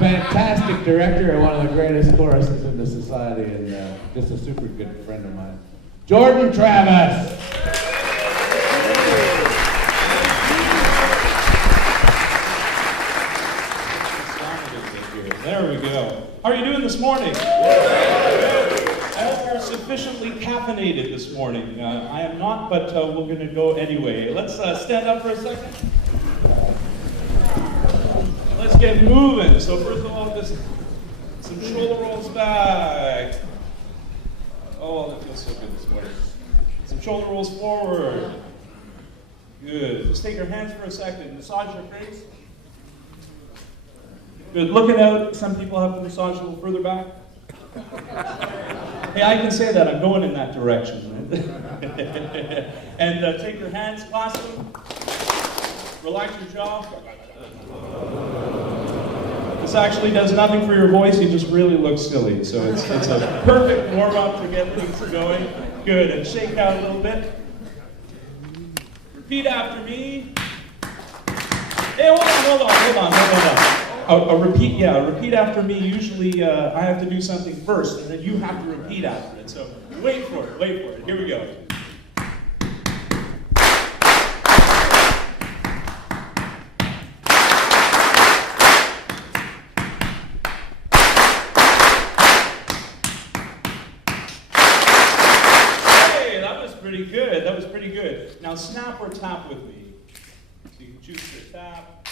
fantastic director and one of the greatest choruses in the society, and just a super good friend of mine, Jordan Travis. There we go. How are you doing this morning? I hope you're sufficiently caffeinated this morning. I am not, but we're going to go anyway. Let's stand up for a second. Let's get moving. So first of all, just some shoulder rolls back. Oh, that feels so good this morning. Some shoulder rolls forward. Good. Just take your hands for a second. Massage your face. Good. Looking out. Some people have to massage a little further back. Hey, I can say that. I'm going in that direction. Right? And take your hands, clasp them. Relax your jaw. This actually does nothing for your voice. You just really look silly. So it's a perfect warm-up to get things going. Good. And shake out a little bit. Repeat after me. Hey, hold on. Repeat after me. Usually I have to do something first, and then you have to repeat after it. So wait for it. Here we go. Hey, that was pretty good. Now snap or tap with me. So you can choose to tap.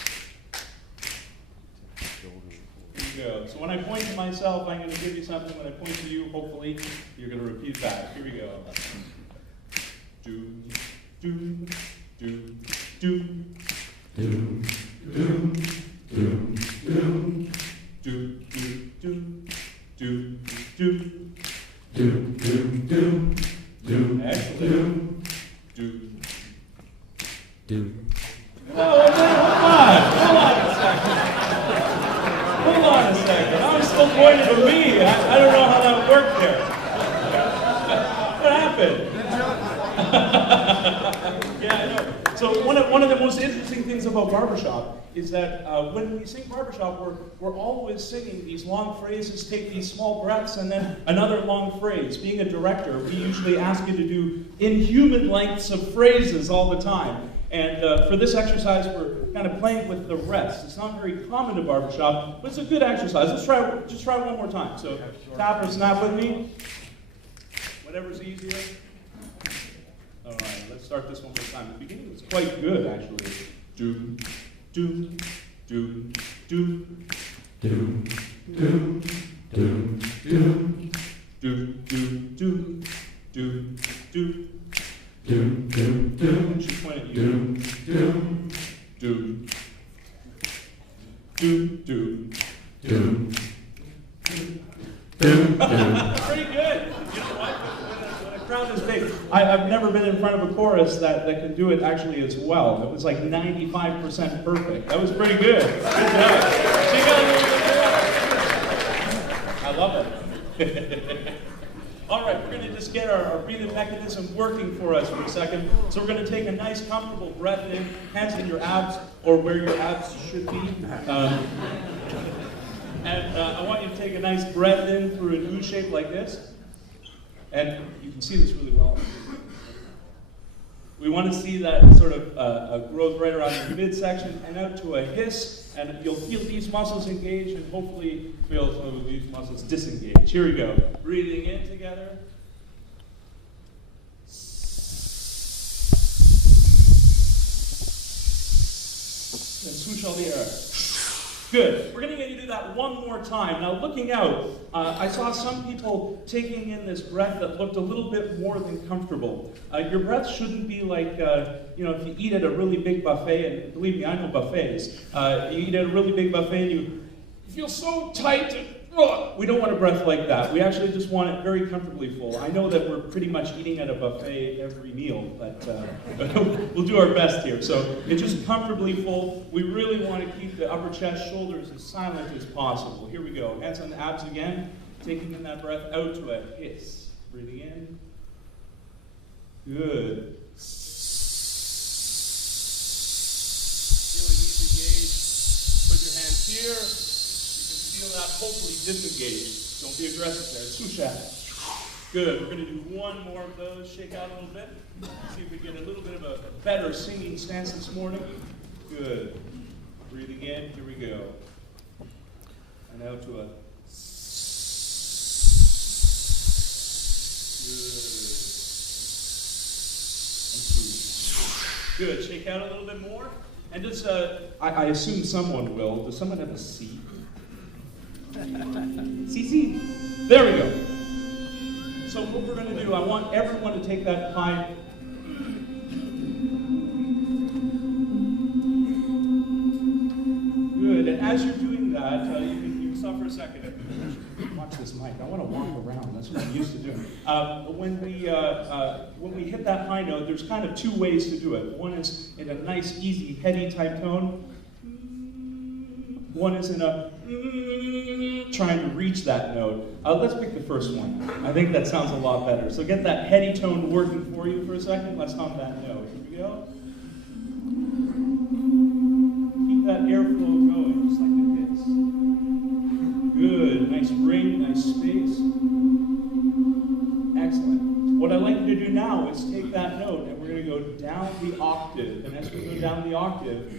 Here we go. So when I point to myself, I'm going to give you something. When I point to you, hopefully, you're going to repeat back. Here we go. Do, do, do, do. Do, do, do, do. Do, do, do, do, do. Do, do, do, do. Excellent. Do. Do. Oh, hold on a second. I'm still pointing to me. I don't know how that worked there. What happened? Yeah, I know. So one of the most interesting things about barbershop is that when we sing barbershop, we're always singing these long phrases, take these small breaths, and then another long phrase. Being a director, we usually ask you to do inhuman lengths of phrases all the time. And for this exercise, we're kind of playing with the rest. It's not very common to barbershop, but it's a good exercise. Let's just try one more time. So tap or snap with me. Whatever's easier. All right, let's start this one more time. The beginning was quite good, actually. Do, do, do, do. Do, do, do, do. Do, do, do, do, do. Do, do, do. She's pointing at you. Do, do, do, do, do, do. Pretty good. You know what? When a crowd is big, I've never been in front of a chorus that can do it actually as well. It was like 95% perfect. That was pretty good. Good job. I love it. All right, we're going to just get our breathing mechanism working for us for a second. So we're going to take a nice, comfortable breath in, hands in your abs, or where your abs should be. And I want you to take a nice breath in through an U shape like this. And you can see this really well. We want to see that sort of growth right around the midsection and out to a hiss. And you'll feel these muscles engage and hopefully feel some of these muscles disengage. Here we go. Breathing in together. And swoosh all the air. Good. We're going to get you to do that one more time. Now, looking out, I saw some people taking in this breath that looked a little bit more than comfortable. Your breath shouldn't be like, if you eat at a really big buffet, and believe me, I know buffets. You eat at a really big buffet and you feel so tight. We don't want a breath like that. We actually just want it very comfortably full. I know that we're pretty much eating at a buffet every meal, but we'll do our best here. So it's just comfortably full. We really want to keep the upper chest, shoulders as silent as possible. Here we go. Hands on the abs again. Taking in that breath out to a hiss. Breathing in. Good. Feeling easy gauge. Put your hands here. feel that hopefully disengage. Don't be aggressive there. Swoosh out. Good. We're going to do one more of those. Shake out a little bit. See if we get a little bit of a better singing stance this morning. Good. Breathing in. Here we go. And out to a. Good. And two. Good. Shake out a little bit more. And just, I assume someone will. Does someone have a C? CC. There we go. So what we're going to do, I want everyone to take that high. Good. And as you're doing that, you can stop for a second. Watch this mic. I want to walk around. That's what I'm used to doing. When we hit that high note, there's kind of two ways to do it. One is in a nice, easy, heady type tone. One is in a trying to reach that note. Let's pick the first one. I think that sounds a lot better. So get that heady tone working for you for a second. Let's hum that note. Here we go. Keep that airflow going, just like the hits. Good. Nice ring, nice space. Excellent. What I'd like you to do now is take that note and we're going to go down the octave. And as we go down the octave,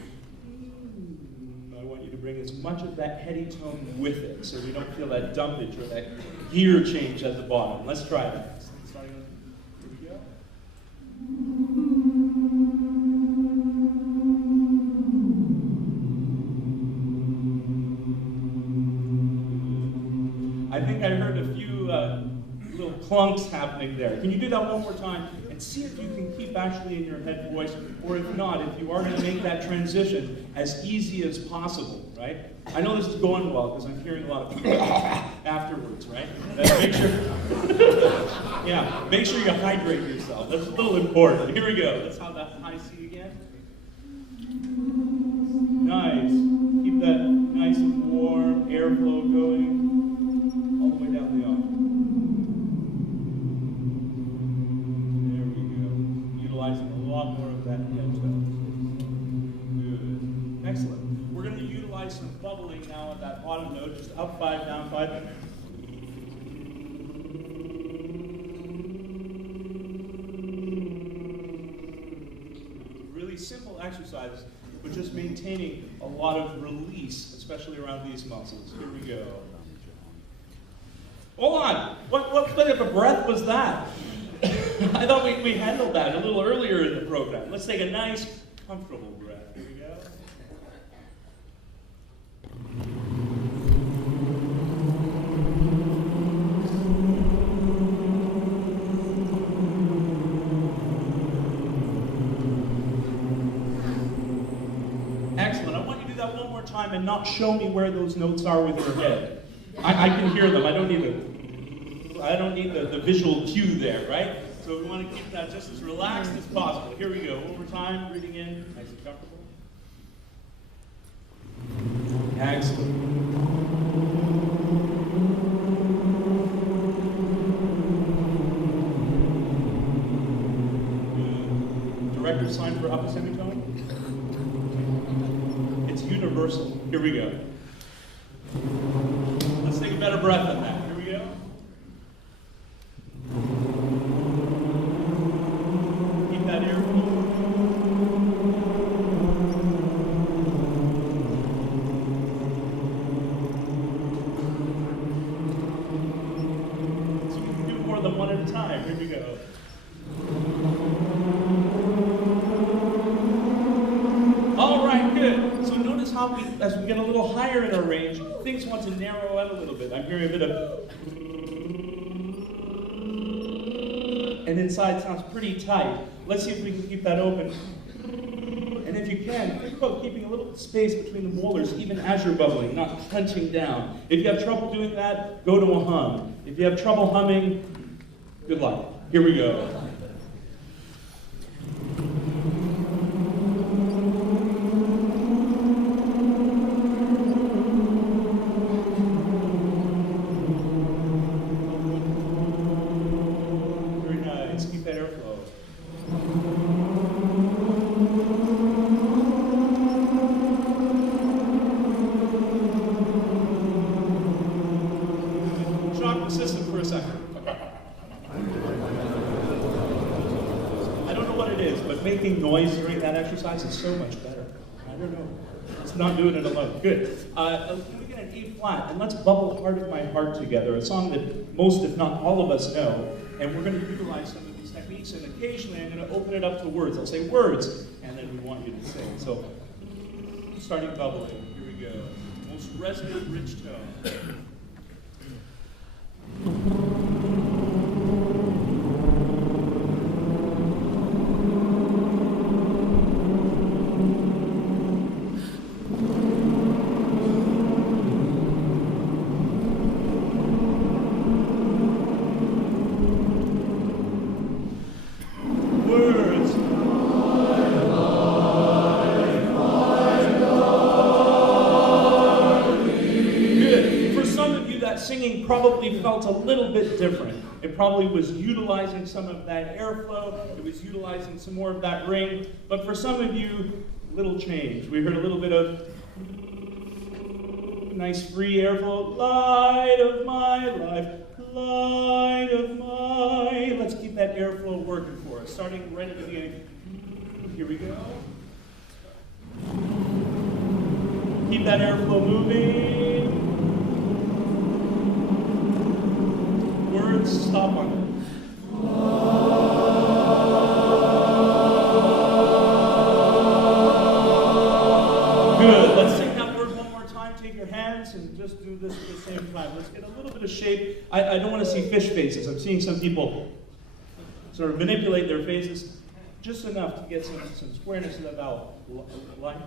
bring as much of that heady tone with it so we don't feel that dumpage or that gear change at the bottom. Let's try that. Starting with, here we go. I think I heard a few little clunks happening there. Can you do that one more time? And see if you can keep actually in your head voice, or if not, if you are going to make that transition as easy as possible, right? I know this is going well because I'm hearing a lot of people afterwards, right? Make sure, yeah, make sure you hydrate yourself. That's a little important. Here we go. Let's have that high C again. Nice. Keep that nice and warm airflow going all the way down the octave. Utilizing a lot more of that head tone. Good. Excellent. We're going to utilize some bubbling now at that bottom note, just up 5, down 5. Really simple exercises, but just maintaining a lot of release, especially around these muscles. Here we go. Hold on. What bit of a breath was that? I thought we handled that a little earlier in the program. Let's take a nice, comfortable breath. Here we go. Excellent. I want you to do that one more time and not show me where those notes are with your head. I can hear them. I don't need the visual cue there, right? So we want to keep that just as relaxed as possible. Here we go. One more time. Breathing in. Nice and comfortable. Excellent. Good. Director's sign for upper semitone. It's universal. Here we go. Let's take a better breath than that. Here we go. Keep that air flowing. So you can do more than one at a time. Here we go. All right, good. So notice how as we get a little higher in our range, things want to narrow out a little bit. I'm hearing a bit of... And inside sounds pretty tight. Let's see if we can keep that open. And if you can, think about keeping a little space between the molars even as you're bubbling, not crunching down. If you have trouble doing that, go to a hum. If you have trouble humming, good luck. Here we go. but making noise during that exercise is so much better. I don't know. It's not doing it alone. Good. Can we get an E flat? And let's bubble Heart of My Heart together, a song that most, if not all of us know. And we're going to utilize some of these techniques, and occasionally I'm going to open it up to words. I'll say words, and then we want you to sing. So, starting bubbling. Here we go. Most resonant, rich tone. Singing probably felt a little bit different. It probably was utilizing some of that airflow. It was utilizing some more of that ring. But for some of you, little change. We heard a little bit of nice free airflow. Light of my life, light of my. Let's keep that airflow working for us. Starting right at the beginning. Here we go. Keep that airflow moving. Words, stop on it. Good. Let's sing that word one more time. Take your hands and just do this at the same time. Let's get a little bit of shape. I don't want to see fish faces. I'm seeing some people sort of manipulate their faces just enough to get some squareness in the vowel line.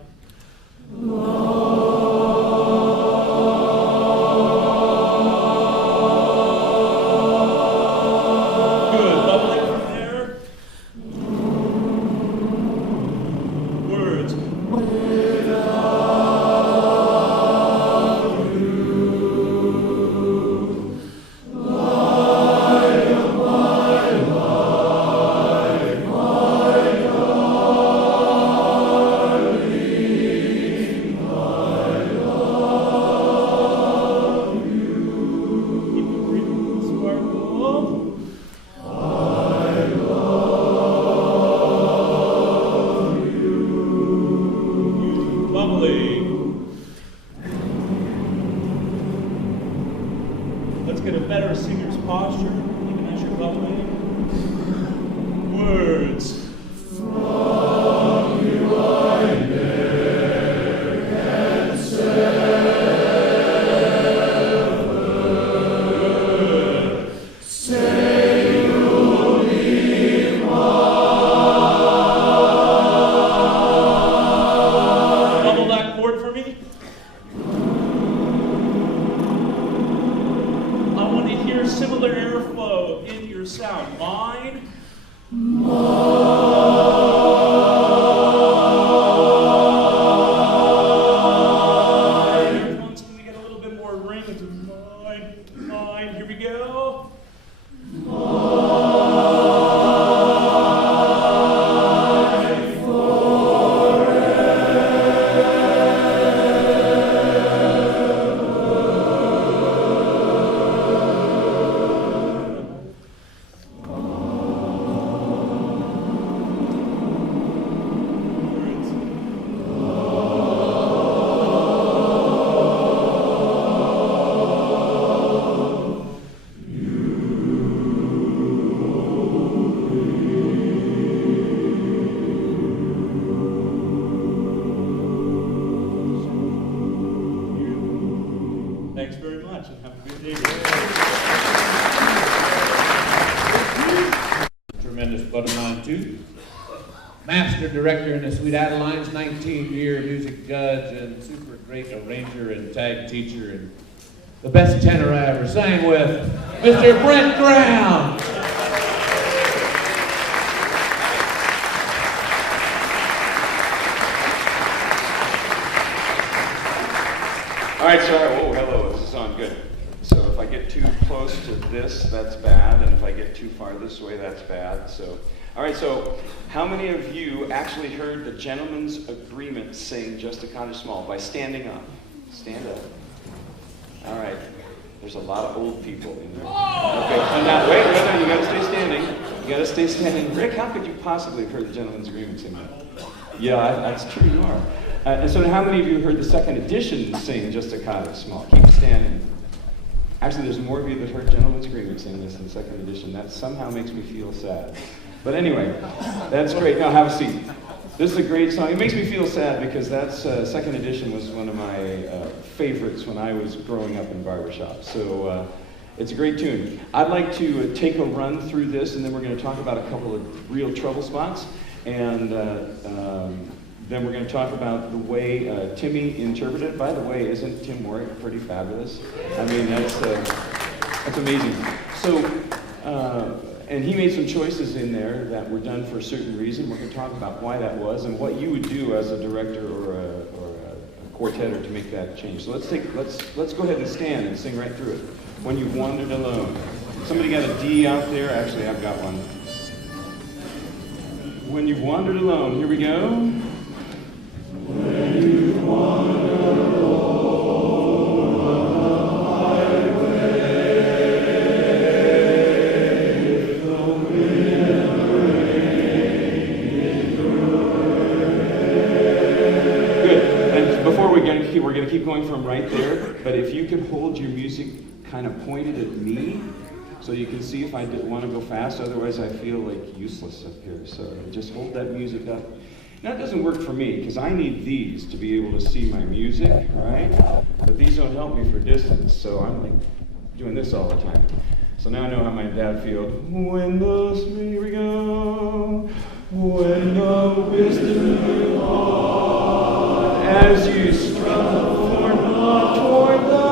Let's get a better singer's posture, even as you're bubbling. Words. From you I never can sever. Say you'll be mine. Bubble that chord for me. Similar airflow in your sound. Mine. Mine. Once can we get a little bit more ring into mine? Mine. Here we go. Thanks very much, and have a good day. Tremendous bud of mine, too. Master director in the Sweet Adelines, 19-year music judge, and super great arranger and tag teacher, and the best tenor I ever sang with, Mr. Brent Graham. All right, so, oh, hello, this is on, good. So if I get too close to this, that's bad, and if I get too far this way, that's bad. So, all right, so how many of you actually heard the Gentleman's Agreement sing Just a Cottage Small by standing up? Stand up. All right, there's a lot of old people in there. Okay, so now, wait, you gotta stay standing. You got to stay standing. Rick, how could you possibly have heard the Gentleman's Agreement sing that? Yeah, that's true, you are. And so how many of you heard the second edition sing Just a Cottage Small? Keep standing. Actually, there's more of you that heard Gentleman's Agreement sing this in the second edition. That somehow makes me feel sad. But anyway, that's great. Now have a seat. This is a great song. It makes me feel sad because that's second edition was one of my favorites when I was growing up in barbershop. So it's a great tune. I'd like to take a run through this, and then we're going to talk about a couple of real trouble spots, and then we're going to talk about the way Timmy interpreted it. By the way, isn't Tim Warwick pretty fabulous? I mean, that's amazing. So, and he made some choices in there that were done for a certain reason. We're going to talk about why that was and what you would do as a director or a quartetter to make that change. So let's go ahead and stand and sing right through it. When You've Wandered Alone. Somebody got a D out there? Actually, I've got one. When You've Wandered Alone. Here we go. When you've wandered alone on the highway, with the wind and rain in your Good. And before we're going to keep going from right there, but if you could hold your music kind of pointed at me, so you can see if I want to go fast, otherwise I feel like useless up here. So just hold that music up. Now, it doesn't work for me, because I need these to be able to see my music, right? But these don't help me for distance, so I'm like doing this all the time. So now I know how my dad feels. When here we go. When the wisdom on, as you struggle toward the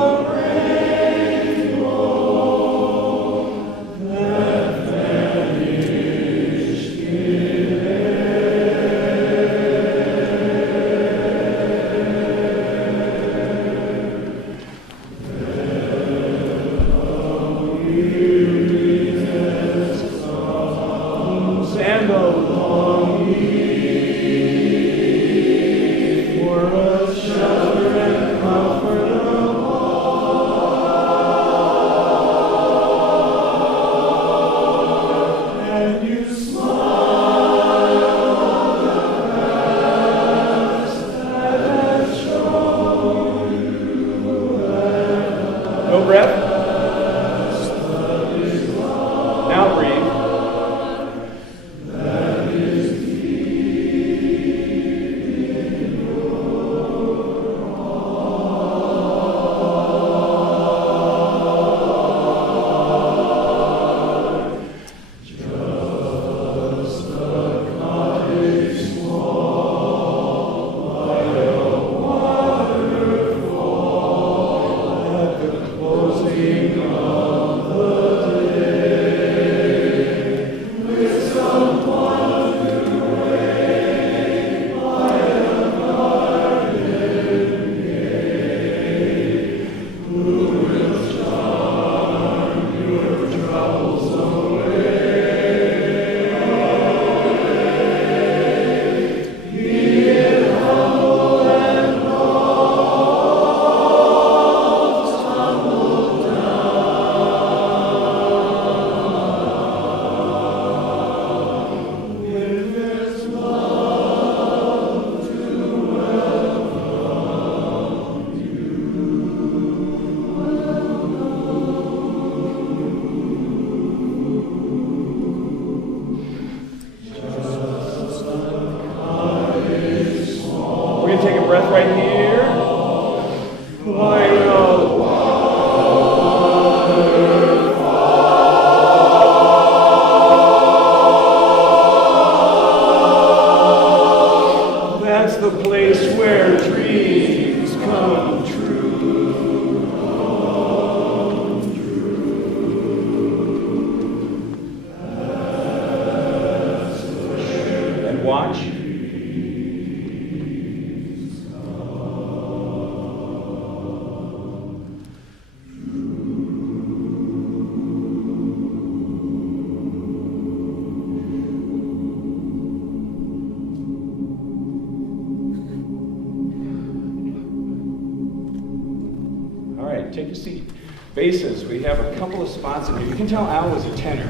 Take a seat. Basses, we have a couple of spots in here. You can tell Al was a tenor.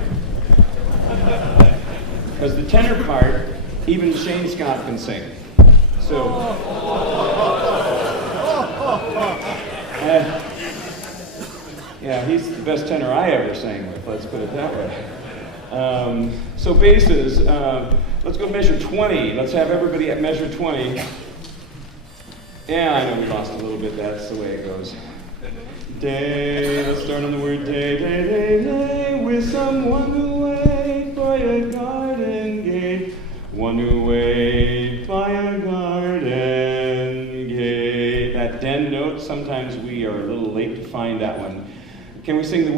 Because the tenor part, even Shane Scott can sing. So, yeah, he's the best tenor I ever sang with, let's put it that way. So basses, let's go measure 20. Let's have everybody at measure 20. Yeah, I know we lost a little bit, that's the way it goes. Day, let's start on the word day, day, day, day, with someone who waits by a garden gate, one who waits by a garden gate. That den note, sometimes we are a little late to find that one. Can we sing the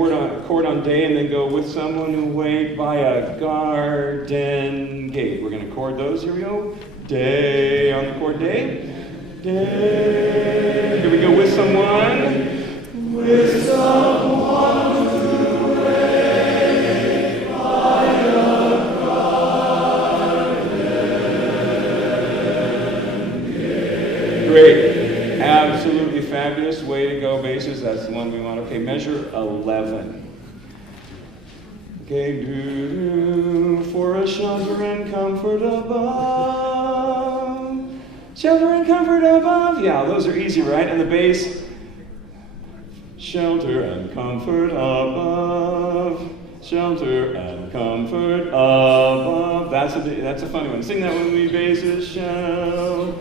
chord on day and then go with someone who waits by a garden gate? We're going to chord those, here we go. Day, on the chord day. Day, here we go, with someone. With someone who waits by a garden gate. Great. Absolutely fabulous. Way to go, basses. That's the one we want. Okay, measure 11. Okay, do for a shelter and comfort above. Shelter and comfort above. Yeah, those are easy, right? And the bass. Shelter and comfort above. Shelter and comfort above. That's a funny one. Sing that with me, basses. Shelter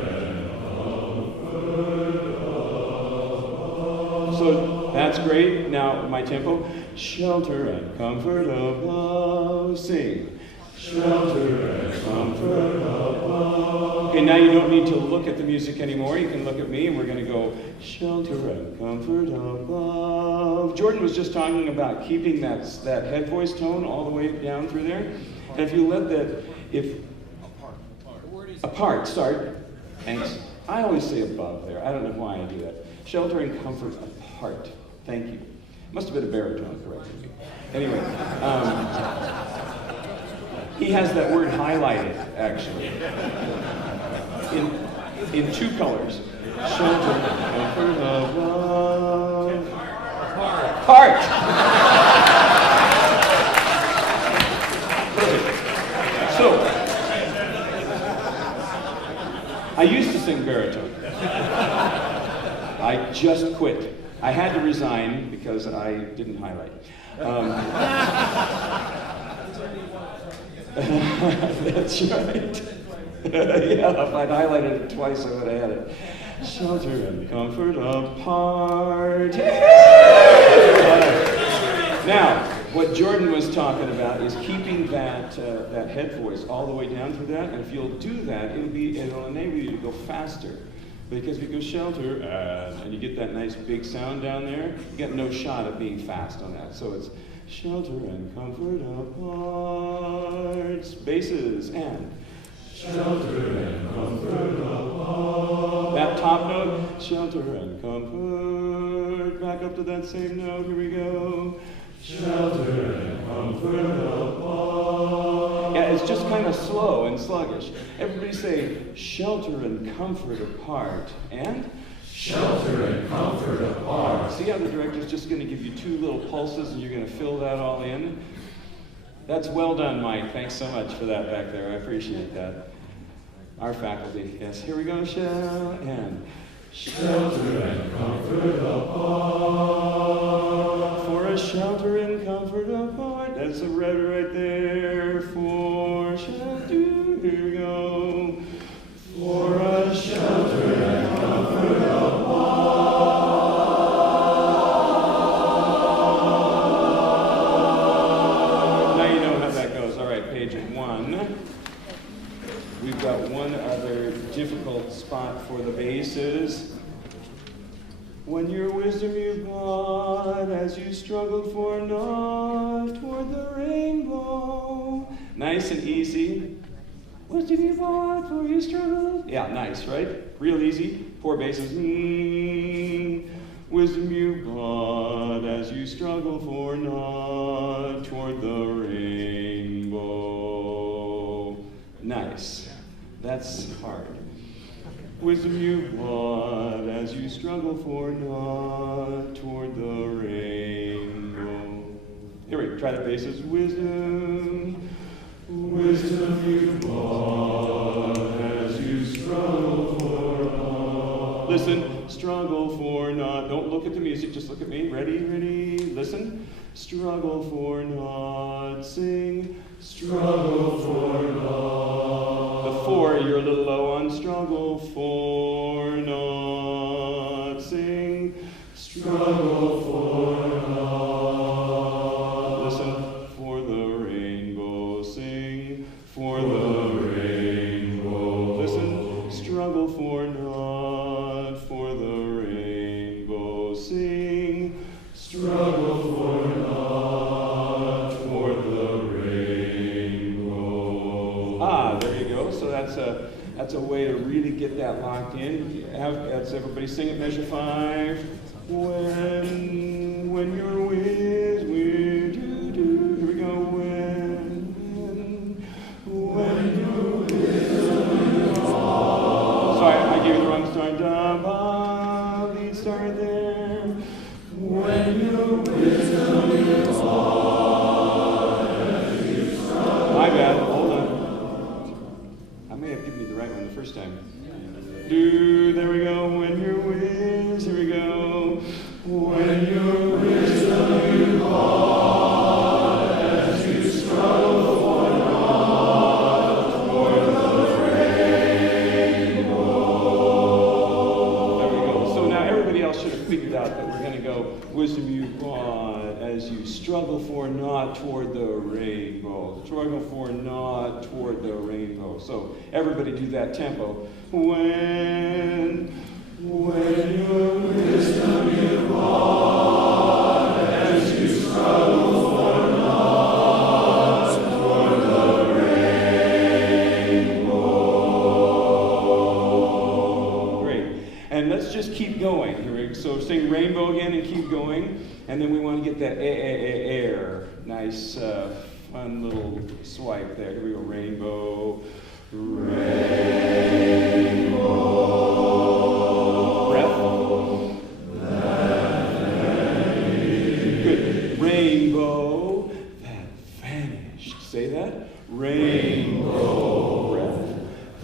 and comfort above. So that's great. Now my tempo. Shelter and comfort above. Sing. Shelter and comfort above. Okay, now you don't need to look at the music anymore. You can look at me, and we're going to go shelter and comfort above. Jordan was just talking about keeping that head voice tone all the way down through there. And if you let that, apart, start. Thanks. I always say above there. I don't know why I do that. Shelter and comfort apart. Thank you. Must have been a baritone correcting me. Anyway. He has that word highlighted, actually, in two colors. Shelter, comfort above. Apart. Perfect. So, I used to sing baritone. I just quit. I had to resign because I didn't highlight. That's right. Yeah, if I'd highlighted it twice, I would have had it. Shelter and comfort apart. Now, what Jordan was talking about is keeping that head voice all the way down through that, and if you'll do that, it'll enable you to go faster. Because if you go shelter, and you get that nice big sound down there, you get no shot of being fast on that. So it's shelter and comfort apart. Basses and shelter and comfort apart. That top note, shelter and comfort. Back up to that same note, here we go. Shelter and comfort apart. Yeah, it's just kind of slow and sluggish. Everybody say shelter and comfort apart. And shelter and comfort apart. See how the director's just going to give you two little pulses and you're going to fill that all in? That's well done, Mike. Thanks so much for that back there. I appreciate that. Our faculty. Yes, here we go, and shelter and comfort apart. For a shelter and comfort apart. That's a red right there. For shelter. Here we go. For a shelter and comfort apart. Now you know how that goes. All right, page 1. We've got one other difficult spot for the basses. When your wisdom you brought as you struggled for naught toward the rainbow. Nice and easy. Wisdom you brought for you struggled. Yeah, nice, right? Real easy. 4 basses. Wisdom you brought as you struggled for naught toward the rainbow. Nice. That's hard. Wisdom you brought as you struggle for naught toward the rainbow. Here we go. Try the basses. Wisdom, wisdom you bought as you struggle for naught. Listen, struggle for naught. Don't look at the music, just look at me. Ready, ready, listen. Struggle for naught. Sing, struggle for naught. The 4, you're a little low on. Struggle for naught. Sing, struggle for naught. Listen, for the rainbow. Sing, for the rainbow. Listen, struggle for naught. For the rainbow. Sing, struggle for naught. For the rainbow. Ah, there you go. So that's a way to really get that locked in. Let's everybody sing it, measure 5. When you're with, do, do. Here we go. When you're with. Sorry, I gave you the wrong start. Da, ba, lead star there. When you're with my bad. Hold on. I may have given you the right one the first time. Do, there we go. When you're whiz, here we go. When you're wisdom you bought as you struggle for naught for the rainbow. There we go. So now everybody else should have figured out that we're going to go wisdom you bought as you struggle for naught toward the rainbow. Struggle for naught toward the rainbow. So everybody do that tempo. When your wisdom you bought as you struggle for naught toward the rainbow. Great. And let's just keep going. So sing rainbow again and keep going. And then we want to get that air. Nice, fun little swipe there. Here we go. Rainbow. Rainbow. Breath. That vanished. Good. Rainbow that vanished. Say that. Rainbow. Breath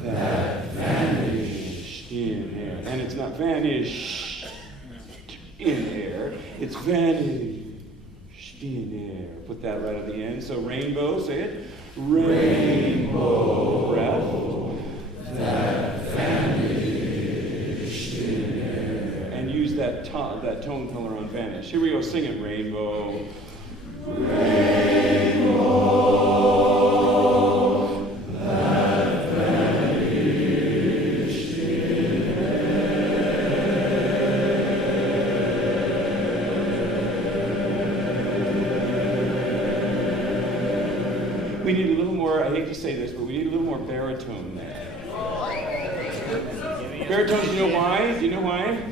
that vanished in air. And it's not vanished in air. It's vanished in air. Put that right at the end. So rainbow, say it. Rainbow breath that vanished in air. And use that tone color on vanish. Here we go. Sing it. Rainbow. Rainbow that vanished in air. We need a little more, I hate to say this, but we need a little more baritone there. Baritone, do you know why? Do you know why?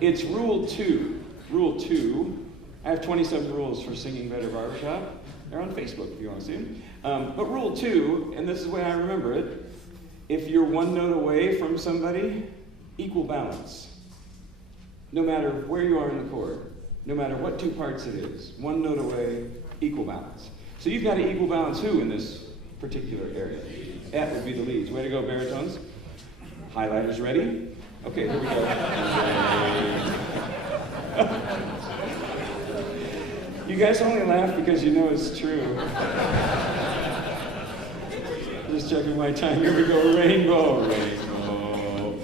It's rule 2. Rule 2. I have 27 rules for singing better barbershop. They're on Facebook if you want to see them. But rule 2, and this is the way I remember it, if you're one note away from somebody, equal balance. No matter where you are in the chord, no matter what 2 parts it is, one note away, equal balance. So you've got to equal balance who in this particular area? That would be the leads. Way to go, baritones. Highlighters ready? Okay, here we go. You guys only laugh because you know it's true. Just checking my time. Here we go. Rainbow, rainbow,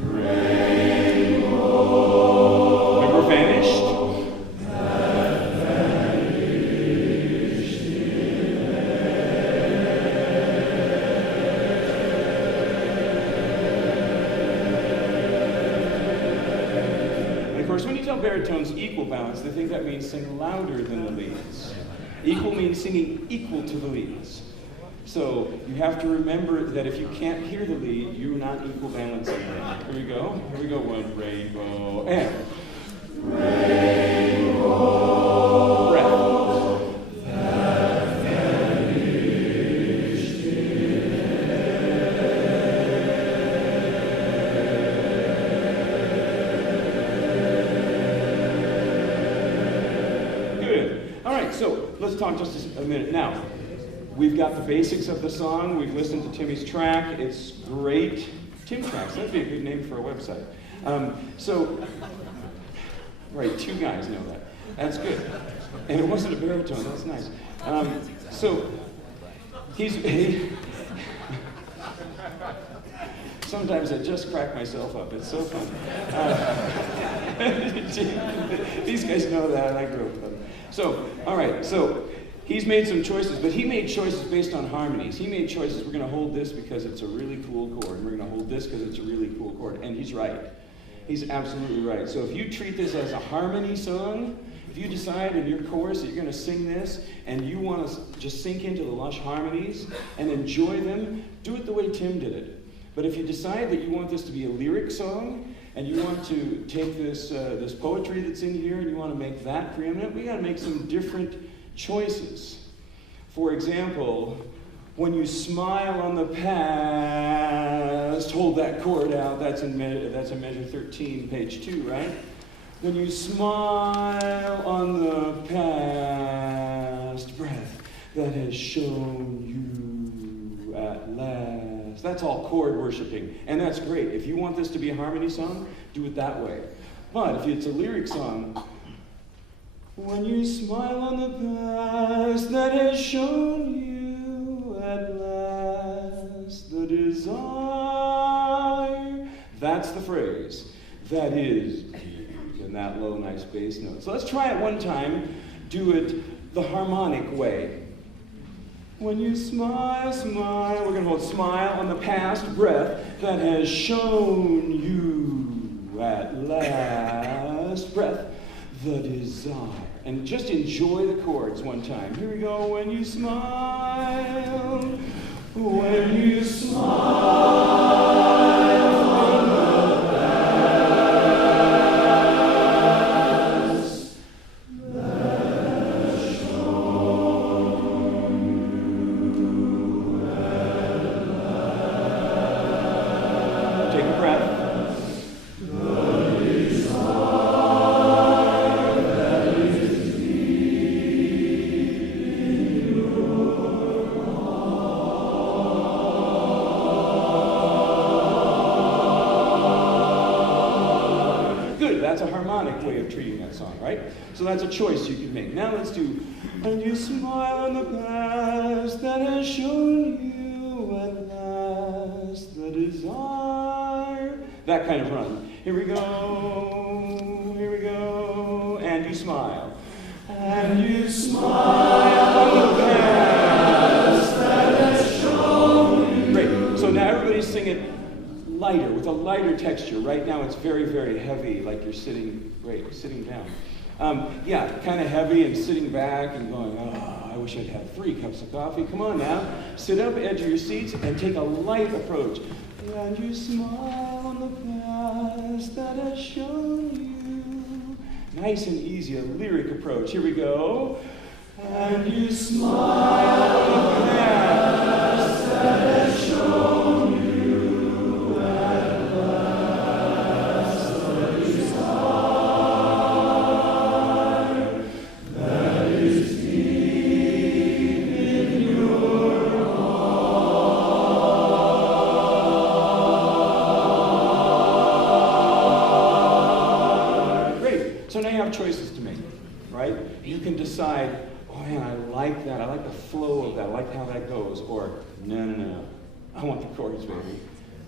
rainbow. Remember vanished? Baritones equal balance, they think that means sing louder than the leads. Equal means singing equal to the leads. So you have to remember that if you can't hear the lead, you're not equal balancing them. Here we go. Here we go. One rainbow and rainbow breath. right, so let's talk just a minute. Now, we've got the basics of the song. We've listened to Timmy's track. It's great. Tim Tracks, that'd be a good name for a website. Right, 2 guys know that. That's good. And it wasn't a baritone, that's nice. Sometimes I just crack myself up. It's so fun. These guys know that. I grew up with them. So, all right. So he's made some choices, but he made choices based on harmonies. He made choices. We're going to hold this because it's a really cool chord, and we're going to hold this because it's a really cool chord. And he's right. He's absolutely right. So if you treat this as a harmony song, if you decide in your chorus that you're going to sing this and you want to just sink into the lush harmonies and enjoy them, do it the way Tim did it. But if you decide that you want this to be a lyric song and you want to take this poetry that's in here and you want to make that preeminent, we got to make some different choices. For example, when you smile on the past, hold that chord out. That's in measure 13, page 2, right? When you smile on the past breath that has shown you at last. That's all chord worshiping, and that's great. If you want this to be a harmony song, do it that way. But if it's a lyric song, when you smile on the past that has shown you at last the desire, that's the phrase. That is in that low, nice bass note. So let's try it one time. Do it the harmonic way. When you smile, smile, we're going to hold smile on the past breath that has shown you at last breath the desire. And just enjoy the chords one time. Here we go. When you smile, when you smile on the So that's a choice you can make. Now let's do, and you smile on the past that has shown you at last the desire. That kind of run. Here we go, and you smile. And you smile on the past that has shown you. Great. So now everybody sing it lighter, with a lighter texture. Right now it's very, very heavy, like you're sitting down. Yeah, kind of heavy and sitting back and going, oh, I wish I'd had 3 cups of coffee. Come on now. Sit up, edge of your seats, and take a light approach. And you smile on the past that has shown you. Nice and easy, a lyric approach. Here we go. And you smile on the past that has shown you. Choices to make, right? You can decide, oh man, I like that. I like the flow of that. I like how that goes. Or, no. I want the chords, baby.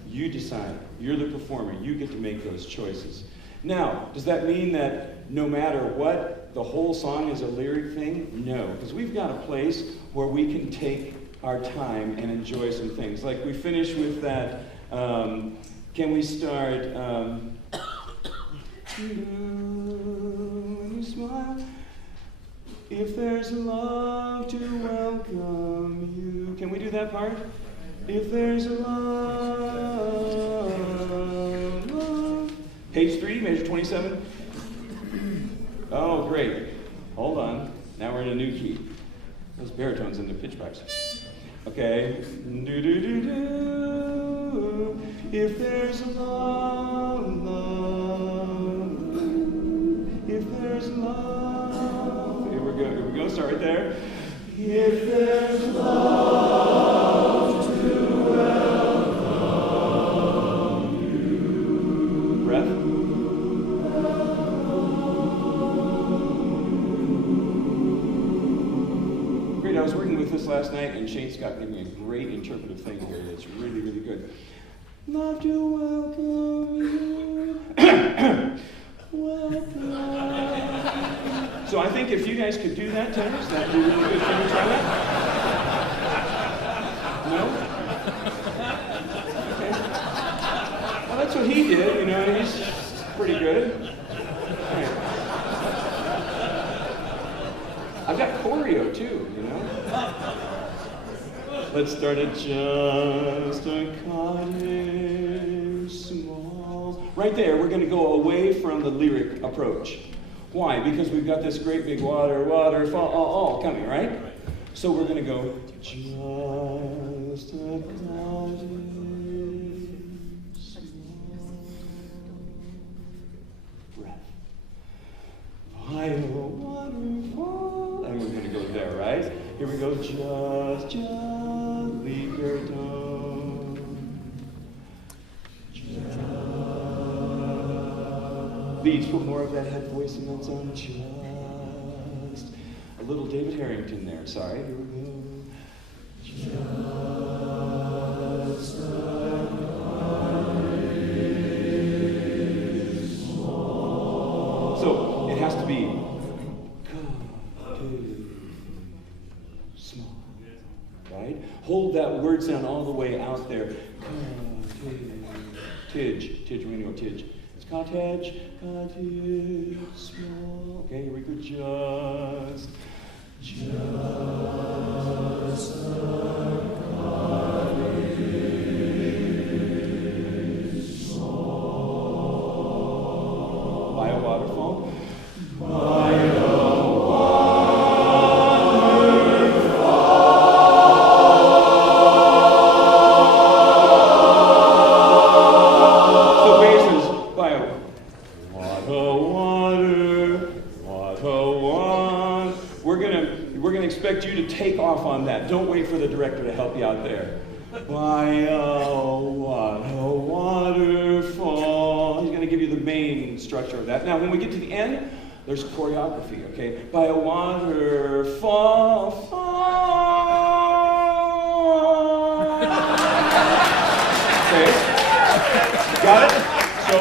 You decide. You're the performer. You get to make those choices. Now, does that mean that no matter what, the whole song is a lyric thing? No, because we've got a place where we can take our time and enjoy some things. Like we finish with that, can we start, you smile. If there's love to welcome you. Can we do that part? If there's love. Page 3, measure 27. Oh, great. Hold on. Now we're in a new key. Those baritones in the pitch box. Okay. Do. If there's love. If there's love. Here we go. start right there. If there's love to welcome you. Breath. Great, I was working with this last night, and Shane Scott gave me a great interpretive thing here that's really, really good. Love to welcome you. Welcome. So I think if you guys could do that, tenors, that'd be really good. Can we try that? No? Okay. Well, that's what he did, you know, he's pretty good. All right. I've got choreo too, you know? Let's start at just a cottage small. Right there, we're going to go away from the lyric approach. Why? Because we've got this great big waterfall all coming, right? So we're going to go just a cottage small. Breath. By a waterfall. And we're going to go there, right? Here we go. Just baritone. Leads, put more of that head voice in that sound. Just a little David Harrington there. Sorry, here we go. Just so it has to be small, right? Hold that word sound all the way out there. Tidge, we're gonna go tidge. It's cottage, small. Okay, here we go. Just a cottage small. By a waterfall. By a expect you to take off on that. Don't wait for the director to help you out there. By a waterfall. He's going to give you the main structure of that. Now, when we get to the end, there's choreography, okay? By a waterfall. Okay? Got it? So,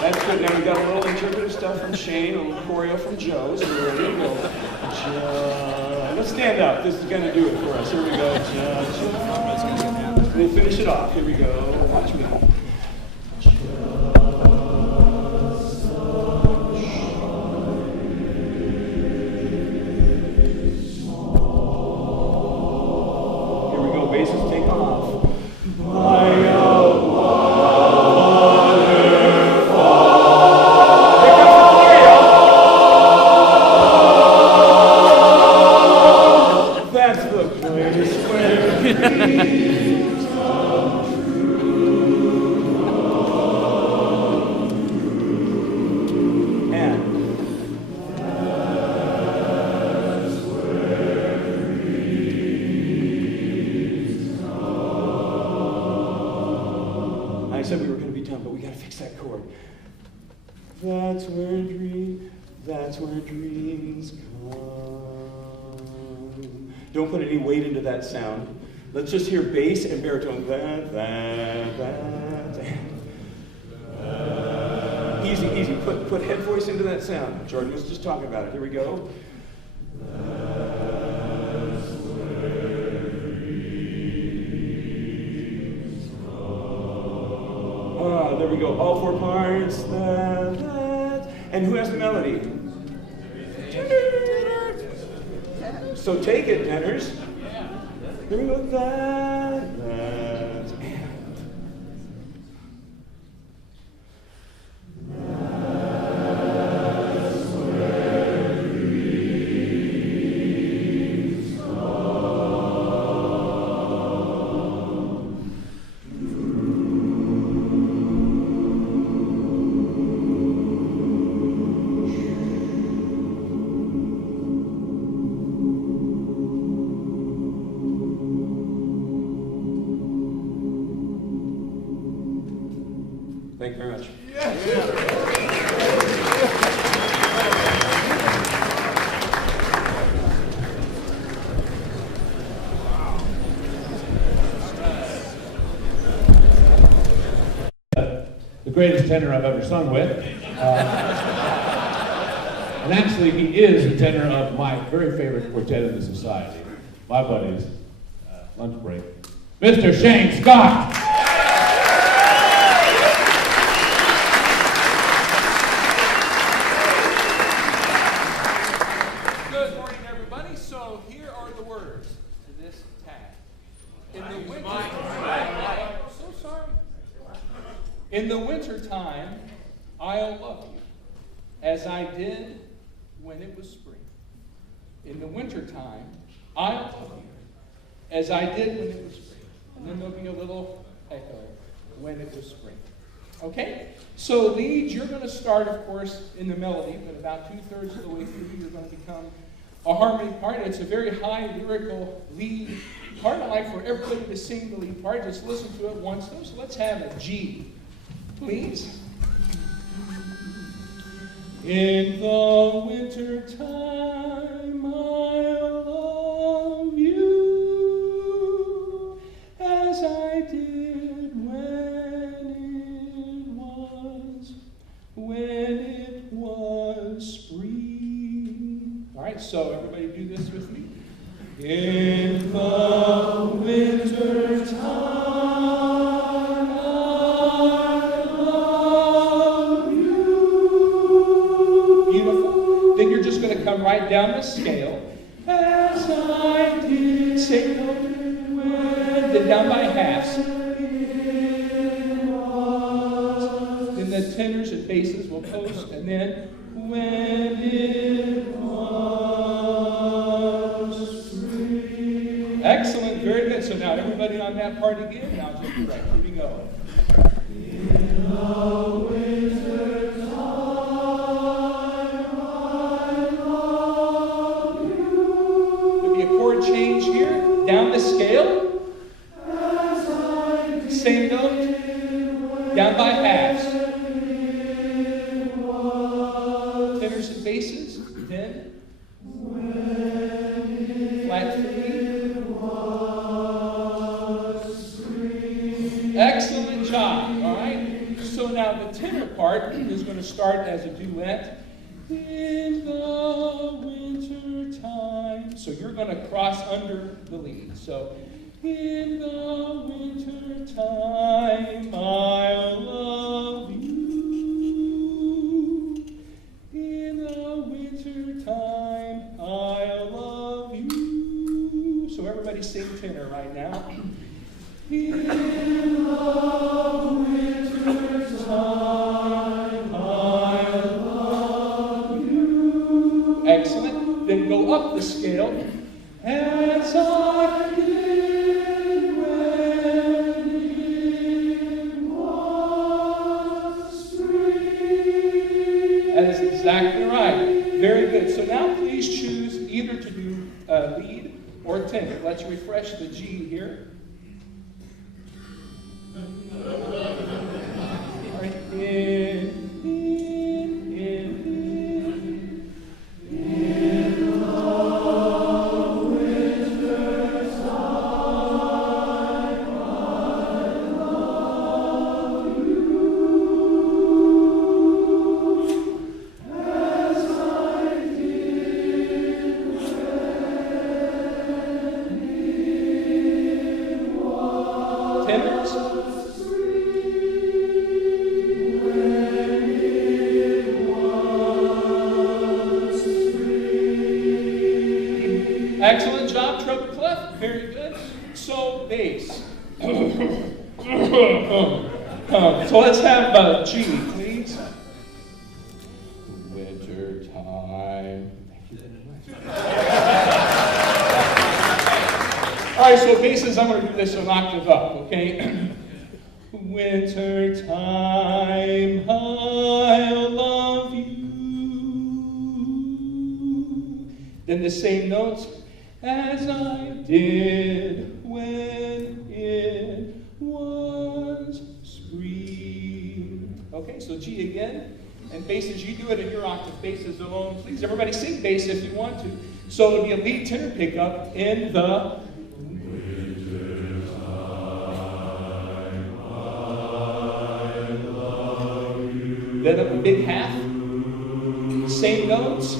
that's good. Now, we got a little interpretive stuff from Shane, a little choreo from Joe, so we're ready to go. Let's stand up. This is going to do it for us. Here we go. We'll finish it off. Here we go. Watch me. Here we go. Basses take off. By a waterfall. Here comes the choreo. That's the place where dreams come true. And that's where dreams come. I said we were going to be done, but we got to fix that chord. That's where dreams come. Don't put any weight into that sound. Let's just hear bass and baritone. Easy, easy. Put head voice into that sound. Jordan was just talking about it. Here we go. There we go. All four parts. And who has the melody? So take it, tenors. Here we go. greatest tenor I've ever sung with. And actually, he is the tenor of my very favorite quartet in the society, my buddies, Lunch Break, Mr. Shane Scott. Good morning, everybody. So here are the words to this tag. In the winter, so sorry. In the wintertime, I'll love you as I did when it was spring. In the wintertime, I'll love you as I did when it was spring. And then there'll be a little echo when it was spring. Okay? So lead, you're going to start, of course, in the melody, but about 2/3 of the way through, you're going to become a harmony part. It's a very high lyrical lead part. I like for everybody to sing the lead part. Just listen to it once, though. So let's have a G, please. In the winter time, I'll love you as I did when it was spring. All right, so everybody do this with me. In the winter time, then you're just going to come right down the scale. As I did, say no, then down by halves. Then the tenors and basses will post, and then when it was spring. Excellent, very good. So now everybody on that part again. Now just right, here we go. In the winter change here, down the scale, same note, down by halves, tenors and basses, then flat 3. Excellent job, all right? So now the tenor part is going to start as a duet. In the winter time. So you're going to cross under the lead. So, in the winter time, I'll love you. In the winter time, I'll love you. So everybody sing tenor right now. In the winter time, I'll love you. Excellent. Then go up the scale. As I did when it was spring. That is exactly right. Very good. So now please choose either to do lead or tenor. Let's refresh the G here. All right. Excellent job, trumpet clef. Very good. So, bass. So let's have G, please. Winter time. Thank you very much. All right, so basses, I'm going to do this an octave up, okay? Winter time, I'll love you. Then the same notes. As I did when it was spring. Okay, so G again. And basses, you do it in your octave basses alone. Please, everybody sing bass if you want to. So it'll be a lead tenor pickup in the winter time, I love Then a big half. Same notes.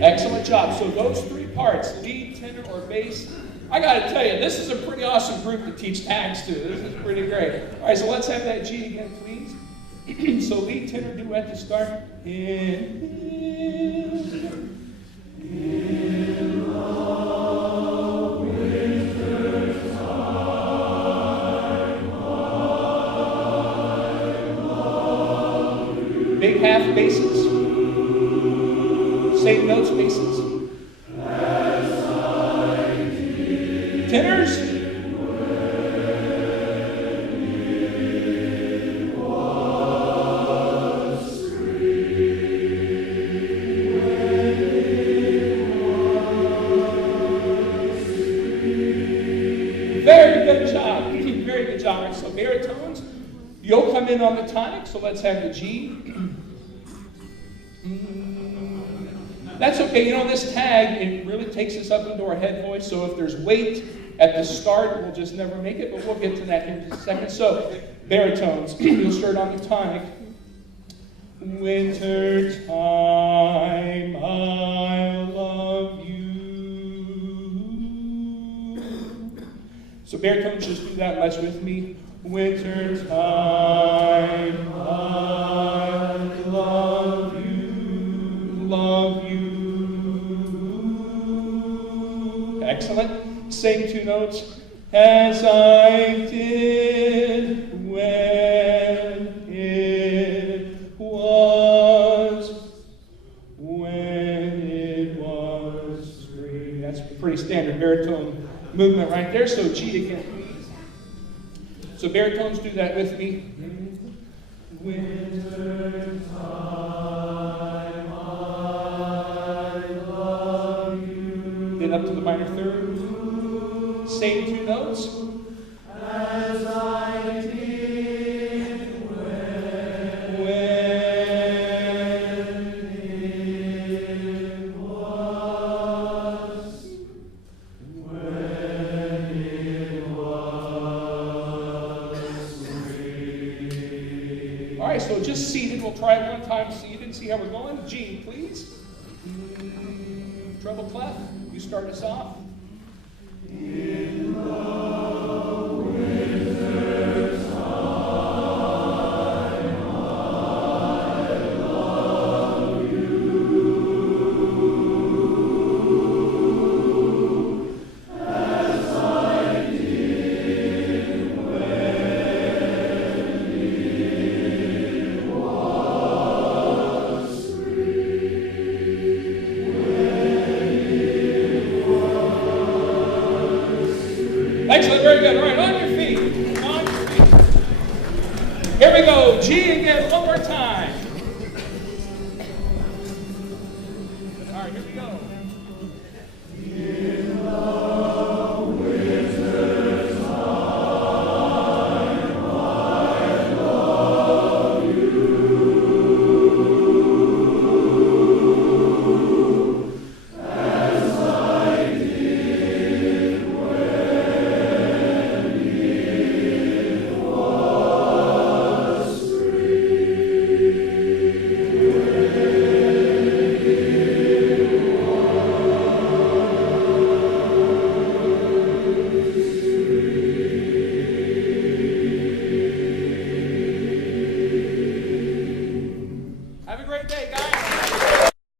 Excellent job. So those three parts, lead, tenor, or bass, I got to tell you, this is a pretty awesome group to teach tags to. This is pretty great. All right, so let's have that G again, please. So lead, tenor, duet to start. Big half basses. Same notes, basses. Tenors. Very good job. Very good job. So baritones, you'll come in on the tonic, so let's have the G. That's okay. You know, this tag, it really takes us up into our head voice, so if there's weight at the start, we'll just never make it, but we'll get to that in just a second. So, baritones, you'll start on the tonic. Winter time, I love you. So baritones, just do that much with me. Winter time, I love you, love you. Excellent. Same two notes. As I did when it was spring. That's pretty standard baritone movement right there. So G again, please. So baritones, do that with me. Winter time, I love you. Then up to the minor third. Same two notes. As I did when it was spring. All right, so just seated. We'll try it one time seated. See how we're going. G, please. Treble clef. You start us off. In the winter time, I love you. As I did when it was spring. Excellent, very good. All right, on your feet. On your feet. Here we go. G again.